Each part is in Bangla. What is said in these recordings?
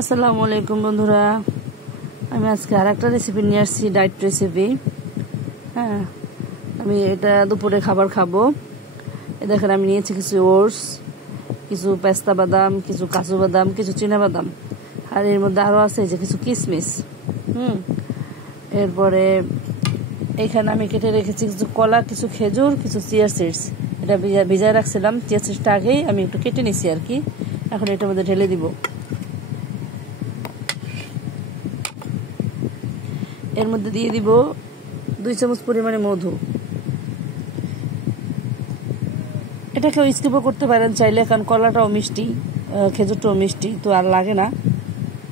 আসসালামু আলাইকুম বন্ধুরা, আমি আজকে আরেকটা রেসিপি নিয়ে আসছি, ডায়েট রেসিপি। হ্যাঁ, আমি এটা দুপুরে খাবার খাবো। দেখেন, আমি নিয়েছি কিছু ওটস, কিছু পেস্তা বাদাম, কিছু কাজু বাদাম, কিছু চীনা বাদাম, আর এর মধ্যে আরও আছে যে কিছু কিশমিশ। এরপরে এখানে আমি কেটে রেখেছি কিছু কলা, কিছু খেজুর, কিছু চিয়া সিডস। এটা ভিজায় রাখছিলাম, চিয়া সিডসটা আগেই আমি একটু কেটে নিছি আর কি। এখন এটার মধ্যে ঢেলে দিব। এর মধ্যে দিয়ে দিব 2 চামচ পরিমাণে মধু। এটা কেউ স্কিপও করতে পারেন চাইলে, কারণ কলাটাও মিষ্টি, খেজুরটাও মিষ্টি, তো আর লাগে না।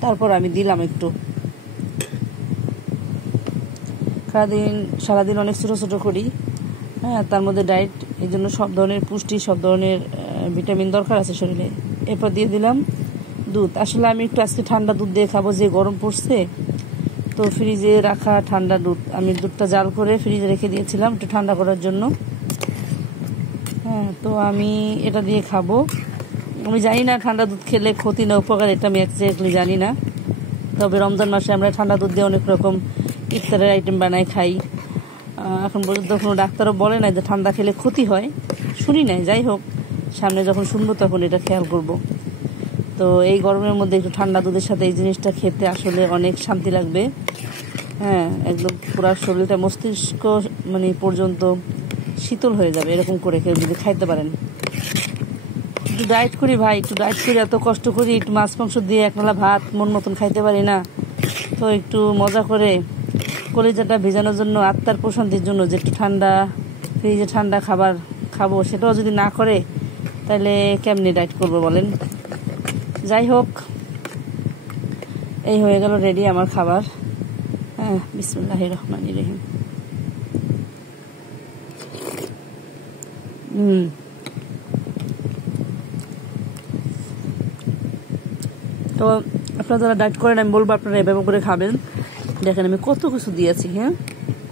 তারপর আমি দিলাম একটু। সারাদিন অনেক ছোটো ছোটো করি। হ্যাঁ, তার মধ্যে ডায়েট, এই জন্য সব ধরনের পুষ্টি, সব ধরনের ভিটামিন দরকার আছে শরীরে। এরপর দিয়ে দিলাম দুধ। আসলে আমি একটু আজকে ঠান্ডা দুধ দিয়ে খাবো, যে গরম পড়ছে, তো ফ্রিজে রাখা ঠান্ডা দুধ, আমি দুধটা জাল করে ফ্রিজে রেখে দিয়েছিলাম একটু ঠান্ডা করার জন্য। হ্যাঁ, তো আমি এটা দিয়ে খাবো। আমি জানি না ঠান্ডা দুধ খেলে ক্ষতি না উপকার, এটা আমি এক্স্যাক্টলি জানি না। তবে রমজান মাসে আমরা ঠান্ডা দুধ দিয়ে অনেক রকম ইফতারের আইটেম বানাই খাই। এখন পর্যন্ত কোনো ডাক্তারও বলে না যে ঠান্ডা খেলে ক্ষতি হয়, শুনি নাই। যাই হোক, সামনে যখন শুনবো তখন এটা খেয়াল করব। তো এই গরমের মধ্যে একটু ঠান্ডা দুধের সাথে এই জিনিসটা খেতে আসলে অনেক শান্তি লাগবে। হ্যাঁ, একদম পুরো শরীরটা, মস্তিষ্ক পর্যন্ত শীতল হয়ে যাবে এরকম করে কেউ যদি খাইতে পারেন। একটু ডায়েট করি ভাই, একটু ডায়েট করি, এত কষ্ট করি, একটু মাছ মাংস দিয়ে একবেলা ভাত মন মতন খাইতে পারি না। তো একটু মজা করে কলিজাটা ভেজানোর জন্য, আত্মার প্রশান্তির জন্য, যে একটু ঠান্ডা ফ্রিজে ঠান্ডা খাবার খাবো, সেটাও যদি না করে তাহলে কেমনি ডায়েট করবো বলেন। যাই হোক, এই হয়ে গেল রেডি আমার খাবার। হ্যাঁ, বিসমিল্লাহির রহমানির রহিম। তো আপনারা যারা ডায়েট করেন, আমি বলবো আপনারা এভাবে করে খাবেন। দেখেন আমি কত কিছু দিয়েছি। হ্যাঁ,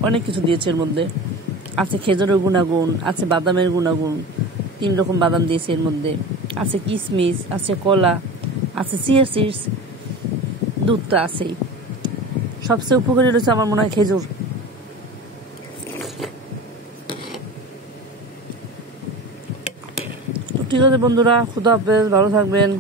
অনেক কিছু দিয়েছি। এর মধ্যে আছে খেজুরের গুণাগুণ, আছে বাদামের গুণাগুণ, 3 রকম বাদাম দিয়েছি এর মধ্যে, আছে কিশমিশ, আছে কলা, আছে চিয়া সিডস, দুধটা আছেই। সবচেয়ে উপকারী রয়েছে আমার মনে হয় খেজুর। ঠিক আছে বন্ধুরা, খুদা হাফেজ, ভালো থাকবেন।